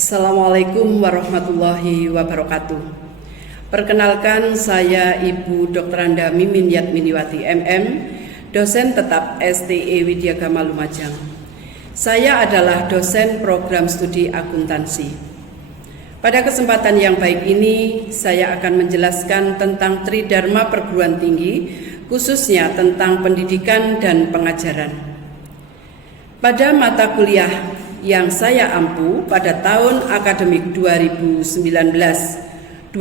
Assalamualaikum warahmatullahi wabarakatuh. Perkenalkan, saya Ibu Dr. Anda Mimin Yatminiwati MM, dosen tetap STE Widyagama Lumajang. Saya adalah dosen program studi akuntansi. Pada kesempatan yang baik ini, saya akan menjelaskan tentang Tridharma Perguruan Tinggi, khususnya tentang pendidikan dan pengajaran. Pada mata kuliah yang saya ampu pada tahun akademik 2019-2020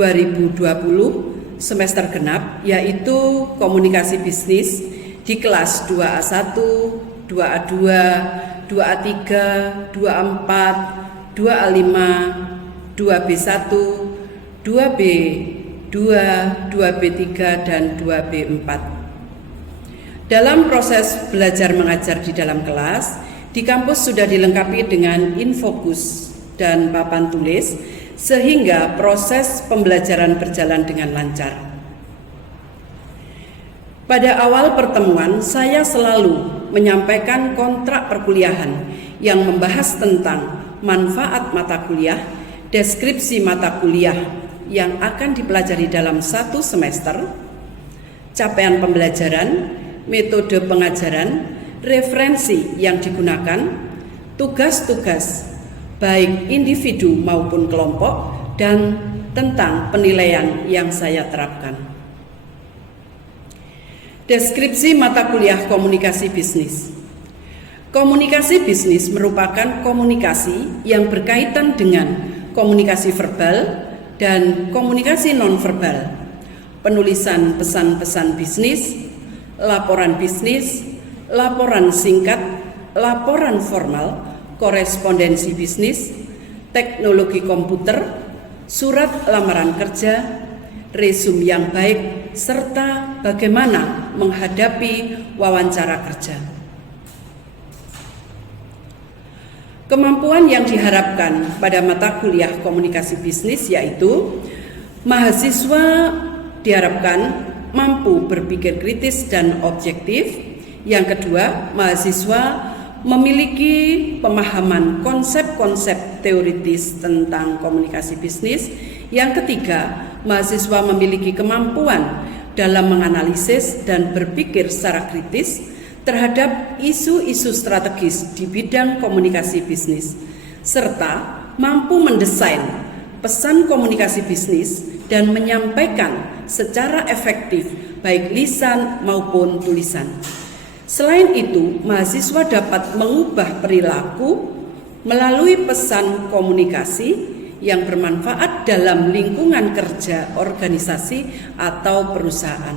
semester genap, yaitu komunikasi bisnis di kelas 2A1, 2A2, 2A3, 2A4, 2A5, 2B1, 2B2, 2B3, dan 2B4. Dalam proses belajar mengajar di dalam kelas, di kampus sudah dilengkapi dengan infokus dan papan tulis sehingga proses pembelajaran berjalan dengan lancar. Pada awal pertemuan, saya selalu menyampaikan kontrak perkuliahan yang membahas tentang manfaat mata kuliah, deskripsi mata kuliah yang akan dipelajari dalam satu semester, capaian pembelajaran, metode pengajaran, referensi yang digunakan, tugas-tugas baik individu maupun kelompok, dan tentang penilaian yang saya terapkan. Deskripsi mata kuliah komunikasi bisnis. Komunikasi bisnis merupakan komunikasi yang berkaitan dengan komunikasi verbal dan komunikasi nonverbal, penulisan pesan-pesan bisnis, laporan bisnis, laporan singkat, laporan formal, korespondensi bisnis, teknologi komputer, surat lamaran kerja, resume yang baik, serta bagaimana menghadapi wawancara kerja. Kemampuan yang diharapkan pada mata kuliah komunikasi bisnis yaitu mahasiswa diharapkan mampu berpikir kritis dan objektif. Yang kedua, mahasiswa memiliki pemahaman konsep-konsep teoritis tentang komunikasi bisnis. Yang ketiga, mahasiswa memiliki kemampuan dalam menganalisis dan berpikir secara kritis terhadap isu-isu strategis di bidang komunikasi bisnis, serta mampu mendesain pesan komunikasi bisnis dan menyampaikan secara efektif baik lisan maupun tulisan. Selain itu, mahasiswa dapat mengubah perilaku melalui pesan komunikasi yang bermanfaat dalam lingkungan kerja, organisasi, atau perusahaan.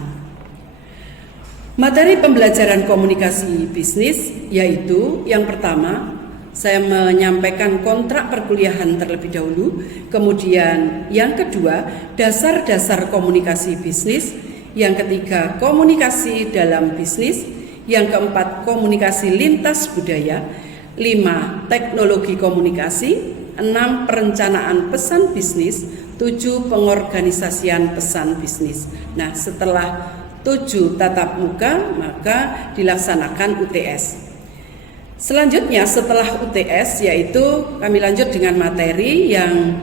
Materi pembelajaran komunikasi bisnis yaitu yang pertama, saya menyampaikan kontrak perkuliahan terlebih dahulu, kemudian yang kedua, dasar-dasar komunikasi bisnis, yang ketiga, komunikasi dalam bisnis, yang keempat, komunikasi lintas budaya, 5, teknologi komunikasi, 6, perencanaan pesan bisnis, 7, pengorganisasian pesan bisnis. Nah, setelah 7 tatap muka, maka dilaksanakan UTS. Selanjutnya setelah UTS yaitu kami lanjut dengan materi yang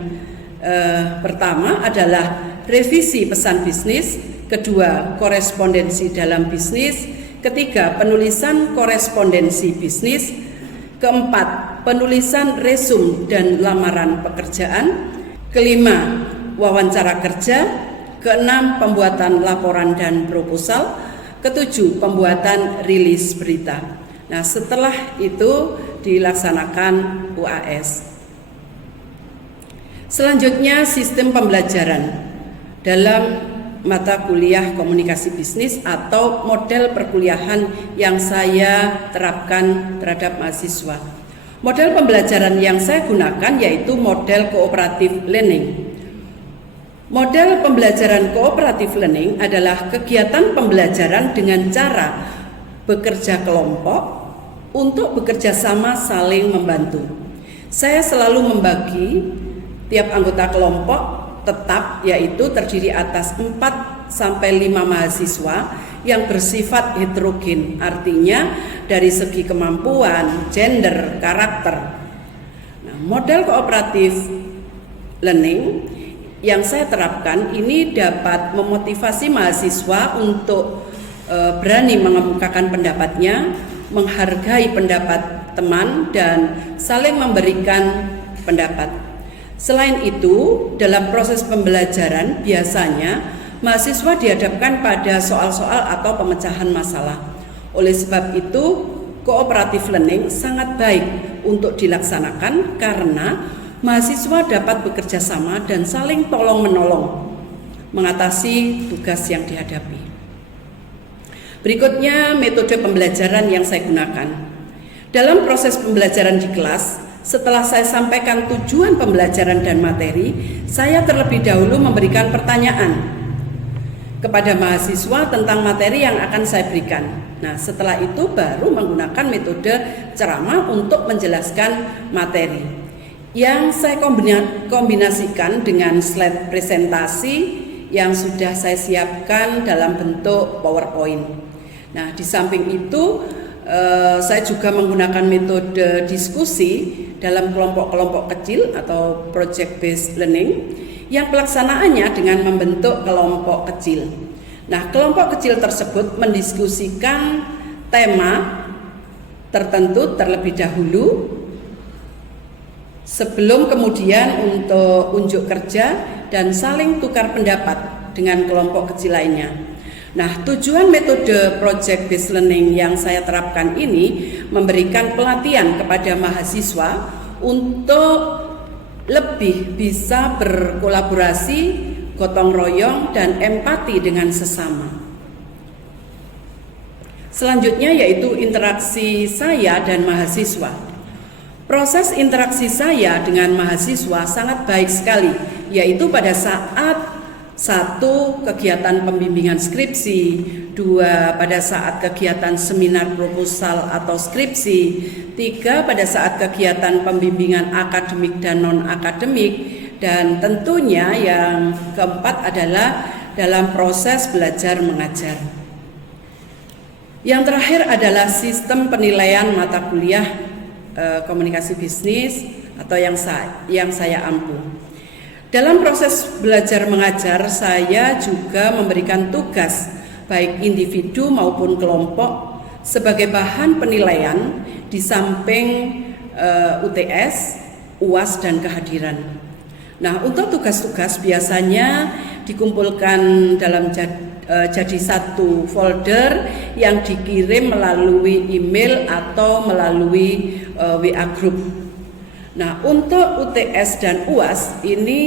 pertama adalah revisi pesan bisnis, kedua, korespondensi dalam bisnis, ketiga, penulisan korespondensi bisnis, keempat, penulisan resume dan lamaran pekerjaan, kelima, wawancara kerja, keenam, pembuatan laporan dan proposal, ketujuh, pembuatan rilis berita. Nah, setelah itu dilaksanakan UAS. Selanjutnya, sistem pembelajaran dalam mata kuliah komunikasi bisnis atau model perkuliahan yang saya terapkan terhadap mahasiswa. Model pembelajaran yang saya gunakan yaitu model cooperative learning. Model pembelajaran cooperative learning adalah kegiatan pembelajaran dengan cara bekerja kelompok untuk bekerja sama saling membantu. Saya selalu membagi tiap anggota kelompok tetap yaitu terdiri atas 4 sampai 5 mahasiswa yang bersifat heterogen, artinya dari segi kemampuan, gender, karakter. Nah, model kooperatif learning yang saya terapkan ini dapat memotivasi mahasiswa untuk berani mengemukakan pendapatnya, menghargai pendapat teman, dan saling memberikan pendapat. Selain itu, dalam proses pembelajaran biasanya mahasiswa dihadapkan pada soal-soal atau pemecahan masalah. Oleh sebab itu, cooperative learning sangat baik untuk dilaksanakan karena mahasiswa dapat bekerja sama dan saling tolong-menolong mengatasi tugas yang dihadapi. Berikutnya metode pembelajaran yang saya gunakan. Dalam proses pembelajaran di kelas, setelah saya sampaikan tujuan pembelajaran dan materi, saya terlebih dahulu memberikan pertanyaan kepada mahasiswa tentang materi yang akan saya berikan. Nah, setelah itu baru menggunakan metode ceramah untuk menjelaskan materi yang saya kombinasikan dengan slide presentasi yang sudah saya siapkan dalam bentuk PowerPoint. Nah, di samping itu saya juga menggunakan metode diskusi dalam kelompok-kelompok kecil atau project based learning yang pelaksanaannya dengan membentuk kelompok kecil. Nah, kelompok kecil tersebut mendiskusikan tema tertentu terlebih dahulu sebelum kemudian untuk unjuk kerja dan saling tukar pendapat dengan kelompok kecil lainnya. Nah, tujuan metode project based learning yang saya terapkan ini memberikan pelatihan kepada mahasiswa untuk lebih bisa berkolaborasi, gotong royong, dan empati dengan sesama. Selanjutnya yaitu interaksi saya dan mahasiswa. Proses interaksi saya dengan mahasiswa sangat baik sekali, yaitu pada saat 1. Kegiatan pembimbingan skripsi, 2. Pada saat kegiatan seminar proposal atau skripsi, 3. Pada saat kegiatan pembimbingan akademik dan non-akademik, dan tentunya yang keempat adalah dalam proses belajar mengajar. Yang terakhir adalah sistem penilaian mata kuliah komunikasi bisnis atau yang saya ampu. Dalam proses belajar mengajar, saya juga memberikan tugas baik individu maupun kelompok sebagai bahan penilaian di samping UTS, UAS, dan kehadiran. Nah, untuk tugas-tugas biasanya dikumpulkan dalam jadi satu folder yang dikirim melalui email atau melalui WA group. Nah, untuk UTS dan UAS ini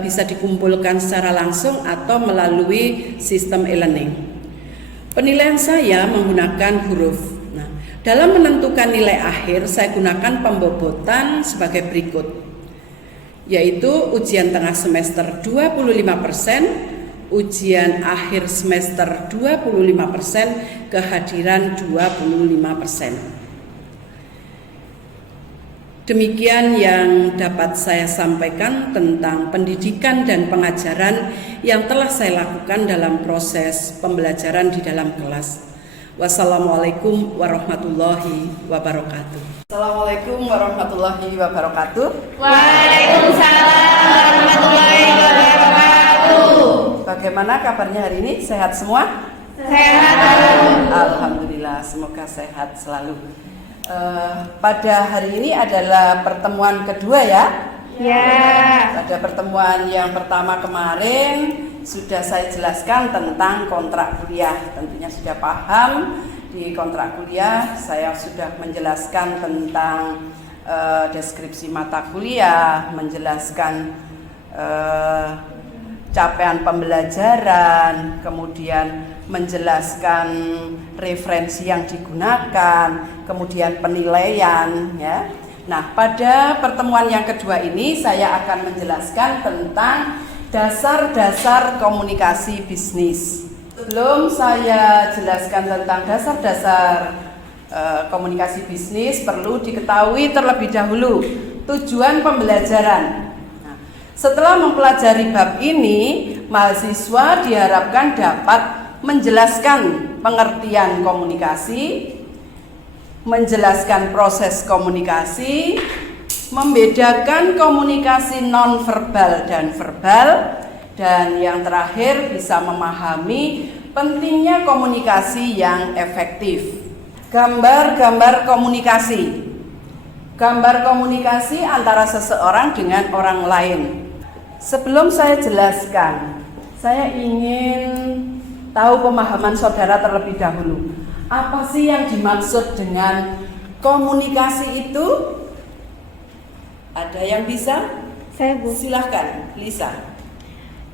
bisa dikumpulkan secara langsung atau melalui sistem e-learning. Penilaian saya menggunakan huruf. Nah, dalam menentukan nilai akhir saya gunakan pembobotan sebagai berikut, yaitu ujian tengah semester 25%, ujian akhir semester 25%, kehadiran 25%. Demikian yang dapat saya sampaikan tentang pendidikan dan pengajaran yang telah saya lakukan dalam proses pembelajaran di dalam kelas. Wassalamualaikum warahmatullahi wabarakatuh. Assalamualaikum warahmatullahi wabarakatuh. Waalaikumsalam warahmatullahi wabarakatuh. Bagaimana kabarnya hari ini? Sehat semua? Sehat. Alhamdulillah, semoga sehat selalu. Pada hari ini adalah pertemuan kedua ya. Ya. Pada pertemuan yang pertama kemarin sudah saya jelaskan tentang kontrak kuliah. Tentunya sudah paham di kontrak kuliah. Saya sudah menjelaskan tentang deskripsi mata kuliah, menjelaskan capaian pembelajaran, kemudian menjelaskan referensi yang digunakan, kemudian penilaian ya. Nah, pada pertemuan yang kedua ini saya akan menjelaskan tentang dasar-dasar komunikasi bisnis. Sebelum saya jelaskan tentang dasar-dasar komunikasi bisnis, perlu diketahui terlebih dahulu tujuan pembelajaran. Nah, setelah mempelajari bab ini, mahasiswa diharapkan dapat menjelaskan pengertian komunikasi, menjelaskan proses komunikasi, membedakan komunikasi nonverbal dan verbal, dan yang terakhir bisa memahami pentingnya komunikasi yang efektif. Gambar-gambar komunikasi. Gambar komunikasi antara seseorang dengan orang lain. Sebelum saya jelaskan, saya ingin tahu pemahaman saudara terlebih dahulu. Apa sih yang dimaksud dengan komunikasi itu? Ada yang bisa? Saya Bu. Silahkan, Lisa.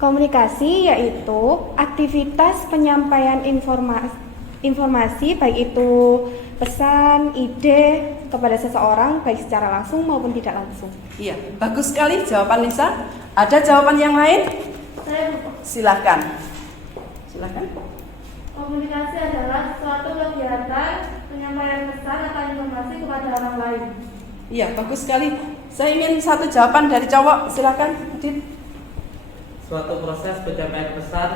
Komunikasi yaitu aktivitas penyampaian informasi baik itu pesan, ide kepada seseorang baik secara langsung maupun tidak langsung. Iya, bagus sekali jawaban Lisa. Ada jawaban yang lain? Saya Bu. Silahkan. Silahkan. Komunikasi adalah suatu kegiatan penyampaian pesan atau informasi kepada orang lain. Iya, bagus sekali. Saya ingin satu jawaban dari cowok. Silahkan, Adit. Suatu proses penyampaian pesan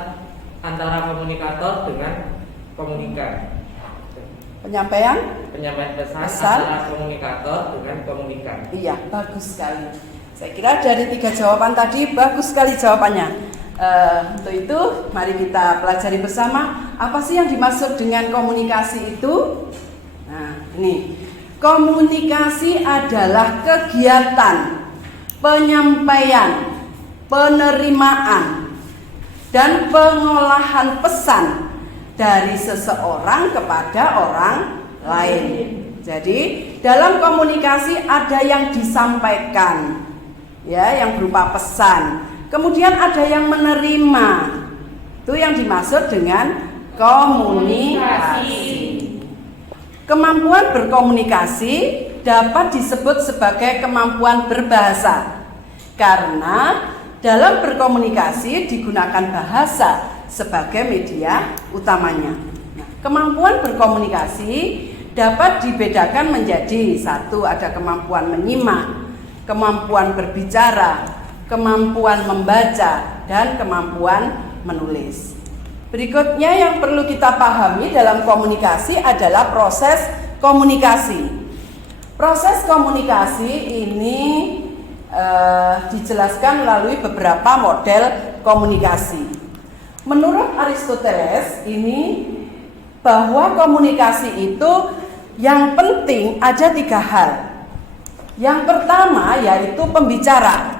antara komunikator dengan komunikan. Penyampaian? Penyampaian pesan Pesan. antara komunikator dengan komunikan. Iya, bagus sekali. Saya kira dari 3 jawaban tadi bagus sekali jawabannya. Untuk itu, mari kita pelajari bersama apa sih yang dimaksud dengan komunikasi itu. Nah, ini komunikasi adalah kegiatan penyampaian, penerimaan, dan pengolahan pesan dari seseorang kepada orang lain. Jadi, dalam komunikasi ada yang disampaikan, ya, yang berupa pesan. Kemudian ada yang menerima. Itu yang dimaksud dengan komunikasi. Kemampuan berkomunikasi dapat disebut sebagai kemampuan berbahasa. Karena dalam berkomunikasi digunakan bahasa sebagai media utamanya. Nah, kemampuan berkomunikasi dapat dibedakan menjadi satu, ada kemampuan menyimak, kemampuan berbicara, kemampuan membaca, dan kemampuan menulis. Berikutnya yang perlu kita pahami dalam komunikasi adalah proses komunikasi. Proses komunikasi ini dijelaskan melalui beberapa model komunikasi. Menurut Aristoteles ini bahwa komunikasi itu yang penting ada 3 hal. Yang pertama yaitu pembicara.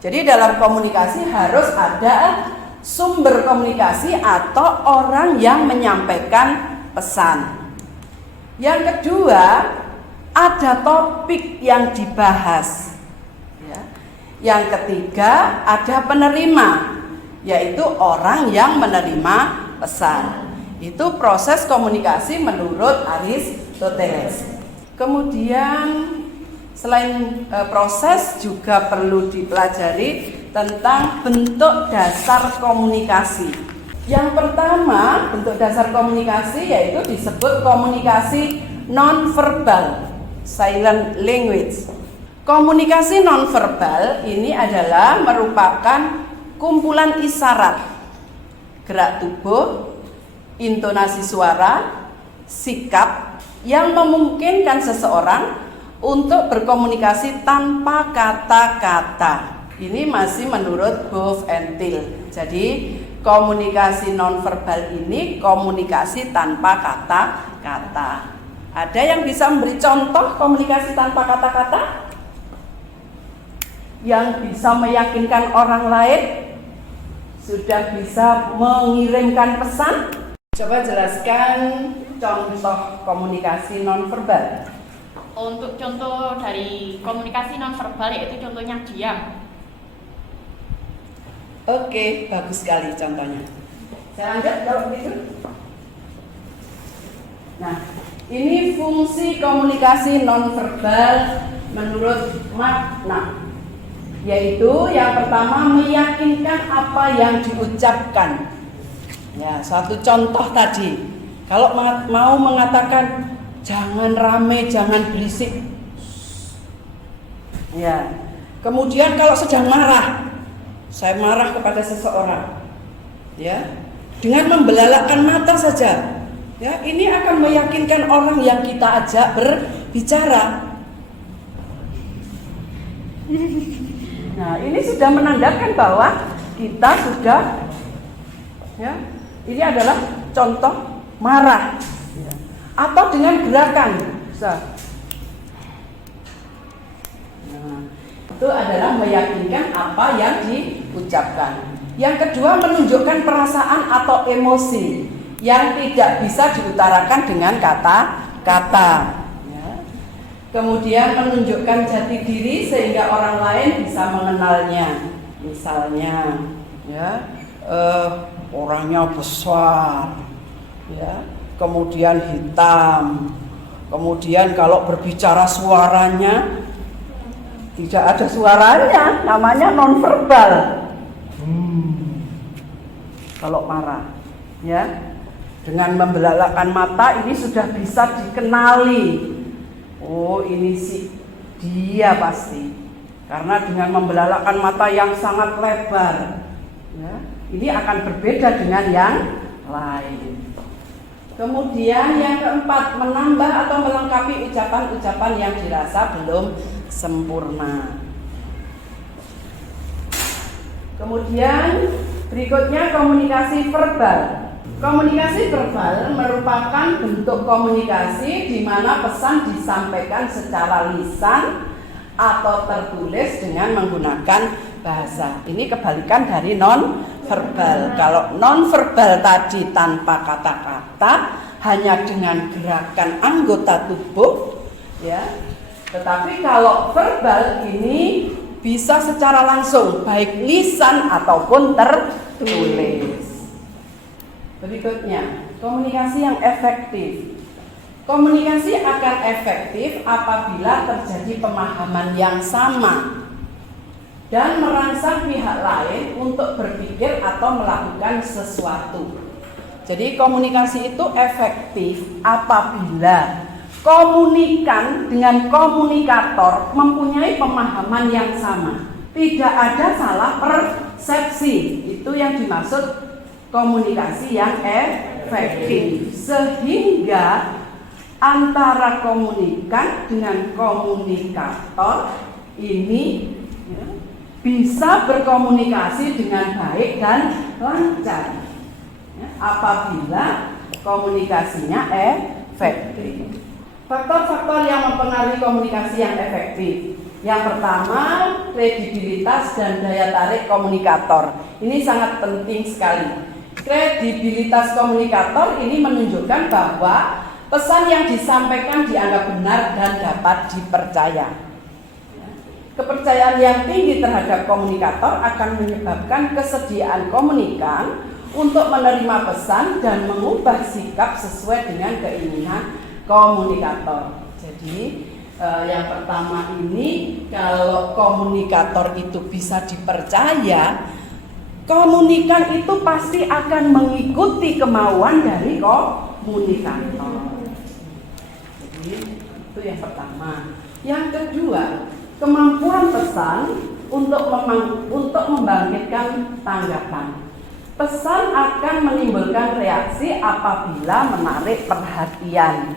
Jadi dalam komunikasi harus ada sumber komunikasi atau orang yang menyampaikan pesan. Yang kedua, ada topik yang dibahas. Ya. Yang ketiga, ada penerima, yaitu orang yang menerima pesan. Itu proses komunikasi menurut Aristoteles. Kemudian selain proses juga perlu dipelajari tentang bentuk dasar komunikasi. Yang pertama, bentuk dasar komunikasi yaitu disebut komunikasi nonverbal, silent language. Komunikasi nonverbal ini adalah merupakan kumpulan isyarat, gerak tubuh, intonasi suara, sikap yang memungkinkan seseorang untuk berkomunikasi tanpa kata-kata. Ini masih menurut Boff and Thiel. Jadi komunikasi nonverbal ini komunikasi tanpa kata-kata. Ada yang bisa memberi contoh komunikasi tanpa kata-kata? Yang bisa meyakinkan orang lain? Sudah bisa mengirimkan pesan? Coba jelaskan contoh komunikasi nonverbal. Untuk contoh dari komunikasi nonverbal yaitu contohnya diam. Oke, bagus sekali contohnya. Saya lanjut kalau begitu. Nah, ini fungsi komunikasi nonverbal menurut makna, yaitu yang pertama meyakinkan apa yang diucapkan. Ya, satu contoh tadi, kalau mau mengatakan jangan rame, jangan berisik. Ya. Kemudian kalau sedang marah, saya marah kepada seseorang, ya, dengan membelalakkan mata saja, ya, ini akan meyakinkan orang yang kita ajak berbicara. Nah, ini sudah menandakan bahwa kita sudah, ya, ini adalah contoh marah, ya. Atau dengan gerakan, bisa. Nah, itu adalah meyakinkan apa yang diucapkan. Yang kedua, menunjukkan perasaan atau emosi yang tidak bisa diutarakan dengan kata-kata. Kemudian menunjukkan jati diri sehingga orang lain bisa mengenalnya. Misalnya, ya, orangnya besar, ya, kemudian hitam, kemudian kalau berbicara suaranya tidak ada suaranya, namanya nonverbal. Kalau marah, ya, dengan membelalakkan mata ini sudah bisa dikenali. Oh, ini sih dia pasti, karena dengan membelalakkan mata yang sangat lebar, ya, ini akan berbeda dengan yang lain. Kemudian yang keempat, menambah atau melengkapi ucapan-ucapan yang dirasa belum sempurna. Kemudian berikutnya komunikasi verbal. Komunikasi verbal merupakan bentuk komunikasi di mana pesan disampaikan secara lisan atau tertulis dengan menggunakan bahasa. Ini kebalikan dari non-verbal. Kalau non-verbal tadi tanpa kata-kata, hanya dengan gerakan anggota tubuh, ya. Tetapi kalau verbal ini bisa secara langsung, baik lisan ataupun tertulis. Berikutnya, komunikasi yang efektif. Komunikasi akan efektif apabila terjadi pemahaman yang sama dan merangsang pihak lain untuk berpikir atau melakukan sesuatu. Jadi komunikasi itu efektif apabila komunikan dengan komunikator mempunyai pemahaman yang sama. Tidak ada salah persepsi. Itu yang dimaksud komunikasi yang efektif, sehingga antara komunikan dengan komunikator ini, ya, bisa berkomunikasi dengan baik dan lancar, ya, apabila komunikasinya efektif. Faktor-faktor yang mempengaruhi komunikasi yang efektif. Yang pertama, kredibilitas dan daya tarik komunikator. Ini sangat penting sekali. Kredibilitas komunikator ini menunjukkan bahwa pesan yang disampaikan dianggap benar dan dapat dipercaya. Kepercayaan yang tinggi terhadap komunikator akan menyebabkan kesediaan komunikan untuk menerima pesan dan mengubah sikap sesuai dengan keinginan komunikator. Jadi yang pertama ini, kalau komunikator itu bisa dipercaya, komunikan itu pasti akan mengikuti kemauan dari komunikator. Jadi itu yang pertama. Yang kedua, kemampuan pesan untuk membangkitkan tanggapan. Pesan akan menimbulkan reaksi apabila menarik perhatian.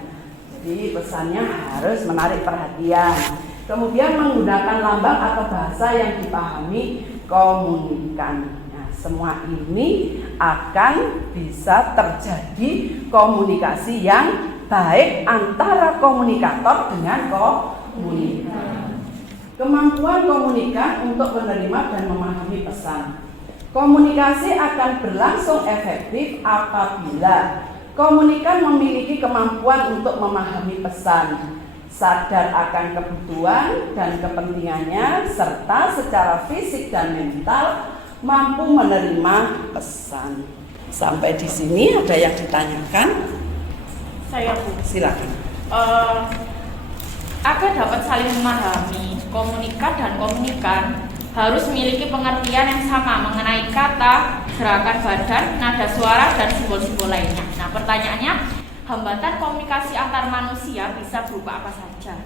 Jadi pesannya harus menarik perhatian. Kemudian menggunakan lambang atau bahasa yang dipahami komunikan. Semua ini akan bisa terjadi komunikasi yang baik antara komunikator dengan komunikan. Kemampuan komunikan untuk menerima dan memahami pesan. Komunikasi akan berlangsung efektif apabila komunikan memiliki kemampuan untuk memahami pesan, sadar akan kebutuhan dan kepentingannya, serta secara fisik dan mental mampu menerima pesan. Sampai di sini ada yang ditanyakan? Saya Bu. Silakan. Agar dapat saling memahami, komunikan dan komunikan harus memiliki pengertian yang sama mengenai kata, gerakan badan, nada suara, dan simbol-simbol lainnya. Nah, pertanyaannya, hambatan komunikasi antar manusia bisa berupa apa saja?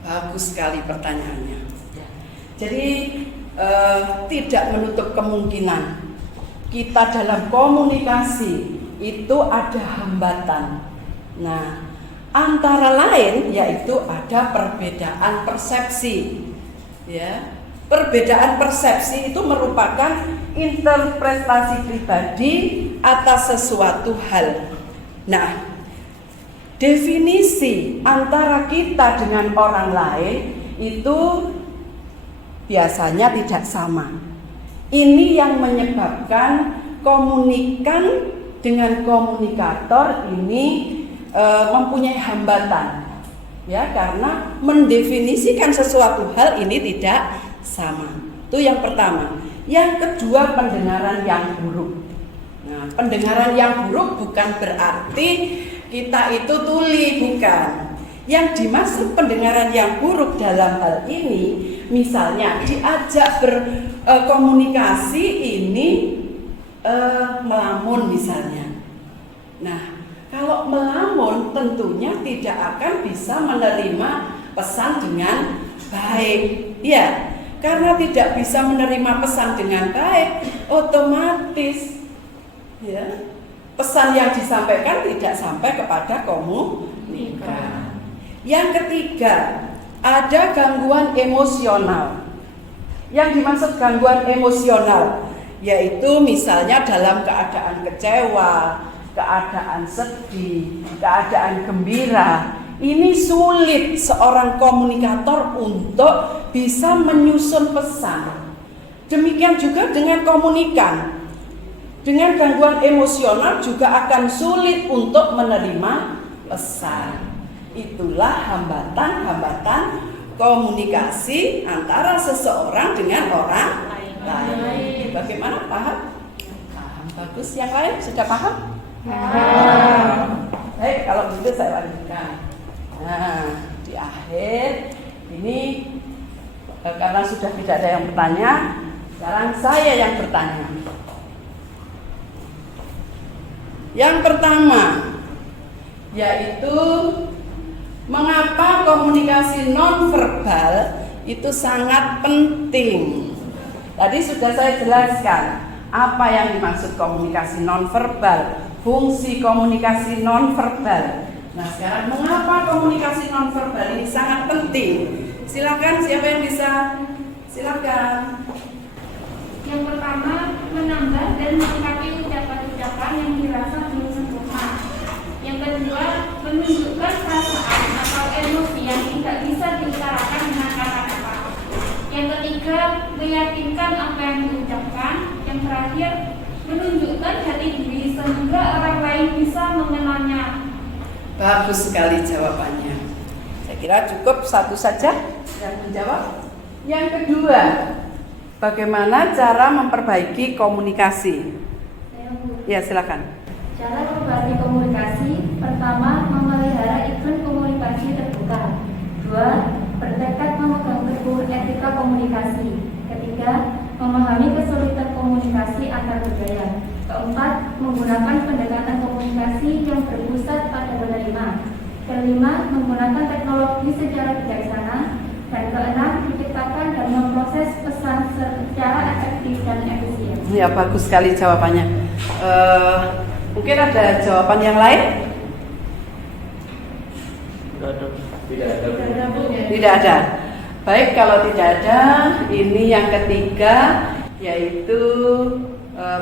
Bagus sekali pertanyaannya. Jadi tidak menutup kemungkinan kita dalam komunikasi itu ada hambatan. Nah, antara lain yaitu ada perbedaan persepsi, ya. Perbedaan persepsi itu merupakan interpretasi pribadi atas sesuatu hal. Nah, definisi antara kita dengan orang lain itu biasanya tidak sama. Ini yang menyebabkan komunikan dengan komunikator ini mempunyai hambatan, ya, karena mendefinisikan sesuatu hal ini tidak sama. Itu yang pertama. Yang kedua, pendengaran yang buruk. Nah, pendengaran yang buruk bukan berarti kita itu tuli, bukan. Yang dimaksud pendengaran yang buruk dalam hal ini, misalnya diajak berkomunikasi ini melamun misalnya. Nah, kalau melamun tentunya tidak akan bisa menerima pesan dengan baik, ya. Karena tidak bisa menerima pesan dengan baik, otomatis, ya, pesan yang disampaikan tidak sampai kepada komunikan. Yang ketiga, ada gangguan emosional. Yang dimaksud gangguan emosional yaitu misalnya dalam keadaan kecewa, keadaan sedih, keadaan gembira. Ini sulit seorang komunikator untuk bisa menyusun pesan. Demikian juga dengan komunikan. Dengan gangguan emosional juga akan sulit untuk menerima pesan. Itulah hambatan-hambatan komunikasi antara seseorang dengan orang lain. Bagaimana, paham? Paham, bagus. Yang lain sudah paham? Baik, kalau begitu saya lanjutkan. Nah, di akhir ini karena sudah tidak ada yang bertanya, sekarang saya yang bertanya. Yang pertama yaitu mengapa komunikasi nonverbal itu sangat penting. Tadi sudah saya jelaskan apa yang dimaksud komunikasi nonverbal, fungsi komunikasi nonverbal. Nah, sekarang mengapa komunikasi nonverbal ini sangat penting? Silakan, siapa yang bisa? Silakan. Yang pertama, menambah dan melengkapi ucapan-ucapan yang dirasa belum sempurna. Yang kedua, menunjukkan perasaan atau emosi yang tidak bisa diutarakan dengan kata-kata. Yang ketiga, meyakinkan apa yang diucapkan. Yang terakhir, menunjukkan jati diri sehingga orang lain bisa mengenalnya. Bagus sekali jawabannya. Saya kira cukup satu saja yang menjawab. Yang kedua, bagaimana cara memperbaiki komunikasi? Ya, silakan. Cara memperbaiki komunikasi, pertama, memelihara iklim komunikasi terbuka. Dua, bertekad memegang teguh etika komunikasi. Ketiga, memahami kesulitan komunikasi antar budaya. Keempat, menggunakan pendekatan komunikasi yang berpusat pada penerima. Kelima, menggunakan teknologi secara bijaksana. Dan keenam, menciptakan dan memproses pesan secara efektif dan efisien. Ya, bagus sekali jawabannya. Mungkin ada jawaban yang lain? Tidak ada. Baik, kalau tidak ada, ini yang ketiga, yaitu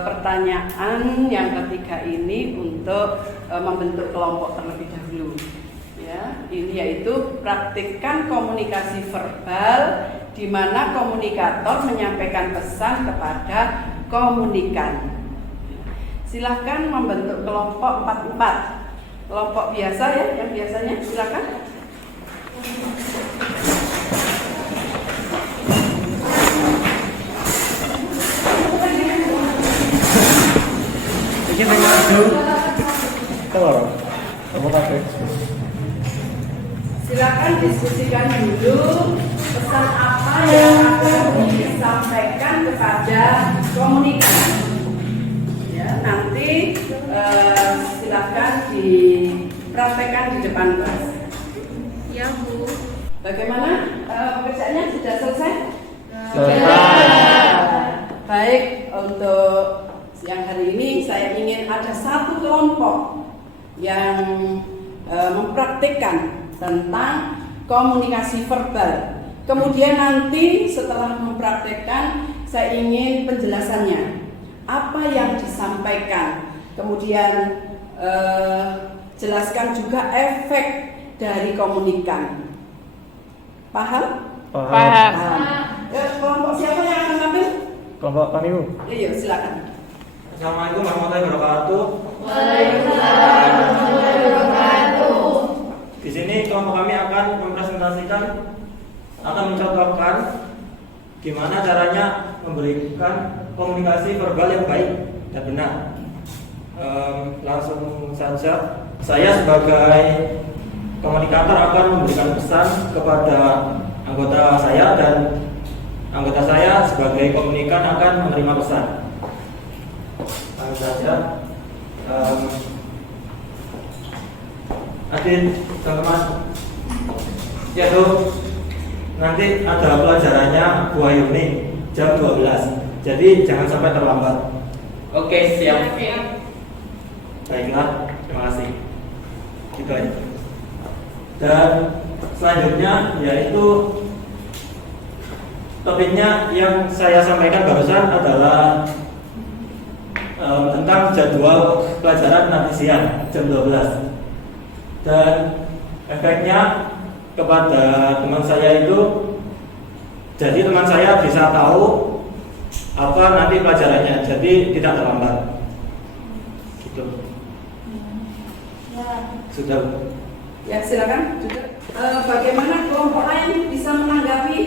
pertanyaan yang ketiga ini untuk membentuk kelompok terlebih dahulu. Ya, ini yaitu praktikkan komunikasi verbal, di mana komunikator menyampaikan pesan kepada komunikan. Silahkan membentuk kelompok 4-4. Kelompok biasa ya, yang biasanya silahkan. Iki nek ngadu. Tolong. Apa kabeh? Silakan diskusikan dulu pesan apa yang akan disampaikan kepada komunikan. Ya, nanti silakan dipraktekkan di depan kelas. Ya, Bu. Bagaimana pekerjaannya sudah selesai? Selesai. Baik, untuk siang hari ini saya ingin ada satu kelompok yang mempraktikkan tentang komunikasi verbal. Kemudian nanti setelah mempraktekkan, saya ingin penjelasannya. Apa yang disampaikan. Kemudian jelaskan juga efek dari komunikan. Paham? Paham. Kelompok siapa yang akan tampil? Kelompok Paniu. Iya, silakan. Assalamualaikum warahmatullahi wabarakatuh. Waalaikumsalam warahmatullahi wabarakatuh. Di sini kelompok kami akan mempresentasikan, akan mencontohkan gimana caranya memberikan komunikasi verbal yang baik dan benar. Langsung saja, saya sebagai komunikator akan memberikan pesan kepada anggota saya dan anggota saya sebagai komunikan akan menerima pesan. Langsung saja. Adit, teman-teman, yaitu nanti ada pelajarannya buah Yuni jam 12. Jadi jangan sampai terlambat. Oke, siap. Baiklah, terima kasih. Gitu aja. Dan selanjutnya yaitu topiknya yang saya sampaikan barusan adalah tentang jadwal pelajaran nanti siang jam 12. Dan efeknya kepada teman saya itu, jadi teman saya bisa tahu apa nanti pelajarannya, jadi tidak terlambat. Gitu. Sudah. Ya, silakan juga. Bagaimana kelompok lain bisa menanggapi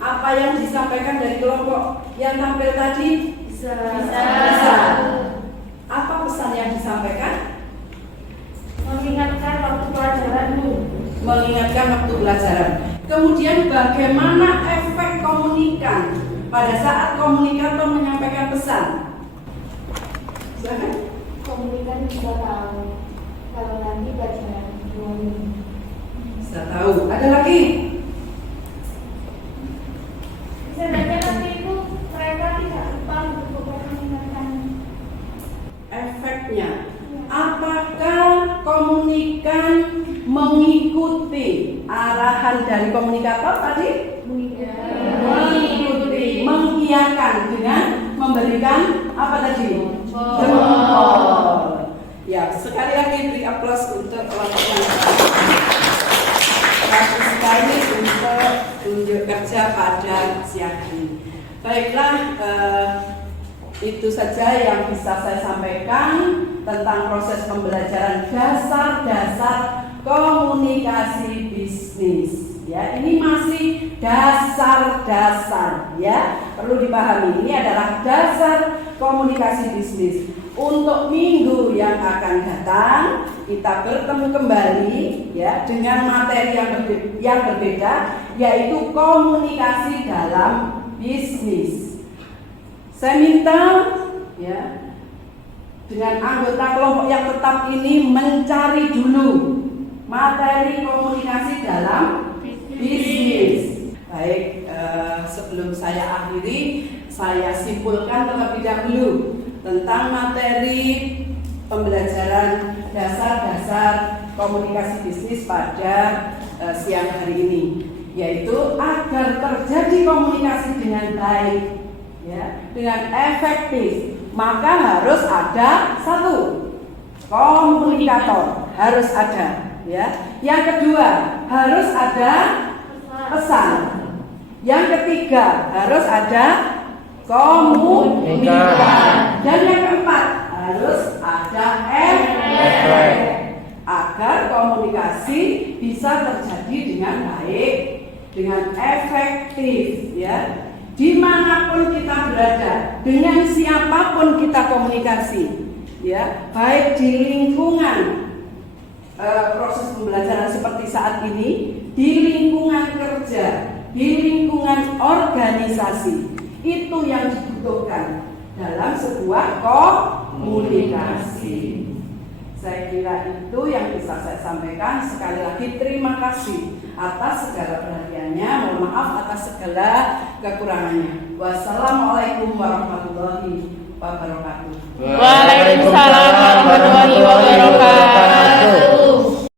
apa yang disampaikan dari kelompok yang tampil tadi? Bisa. Apa pesan yang disampaikan? Mengingatkan waktu pelajaranmu. Mengingatkan waktu pelajaran. Kemudian bagaimana efek komunikan pada saat komunikator menyampaikan pesan? Silakan. Komunikan bisa tahu kalau nanti pelajaran gimana. Bisa tahu. Ada lagi? Sebenarnya nanti itu mereka tidak lupa untuk mengingatkan. Efeknya. Apakah komunikan mengikuti arahan dari komunikator tadi? Mengikuti, mengiyakan dengan memberikan apa tadi? Jempol. Ya, sekali lagi beri aplaus untuk kelompok yang bagus sekali untuk tunjuk kerja pada siang ini. Baiklah, itu saja yang bisa saya sampaikan tentang proses pembelajaran dasar-dasar komunikasi bisnis. Ya, ini masih dasar-dasar, ya, perlu dipahami. Ini adalah dasar komunikasi bisnis. Untuk minggu yang akan datang kita bertemu kembali, ya, dengan materi yang berbeda, yaitu komunikasi dalam bisnis. Saya minta, ya, dengan anggota kelompok yang tetap ini mencari dulu materi komunikasi dalam bisnis. Baik, sebelum saya akhiri, saya simpulkan terlebih dahulu tentang materi pembelajaran dasar-dasar komunikasi bisnis pada siang hari ini, yaitu agar terjadi komunikasi dengan baik, ya, dengan efektif, maka harus ada satu, komunikator harus ada, ya. Yang kedua, harus ada pesan. Yang ketiga, harus ada komunikan. Dan yang keempat, harus ada efek agar komunikasi bisa terjadi dengan baik, dengan efektif, ya. Dimanapun kita berada, dengan siapapun kita komunikasi, ya, baik di lingkungan proses pembelajaran seperti saat ini, di lingkungan kerja, di lingkungan organisasi, itu yang dibutuhkan dalam sebuah komunikasi. Saya kira itu yang bisa saya sampaikan. Sekali lagi terima kasih atas segala perhatiannya. Mohon maaf atas segala kekurangannya. Wassalamualaikum warahmatullahi wabarakatuh. Waalaikumsalam warahmatullahi wabarakatuh.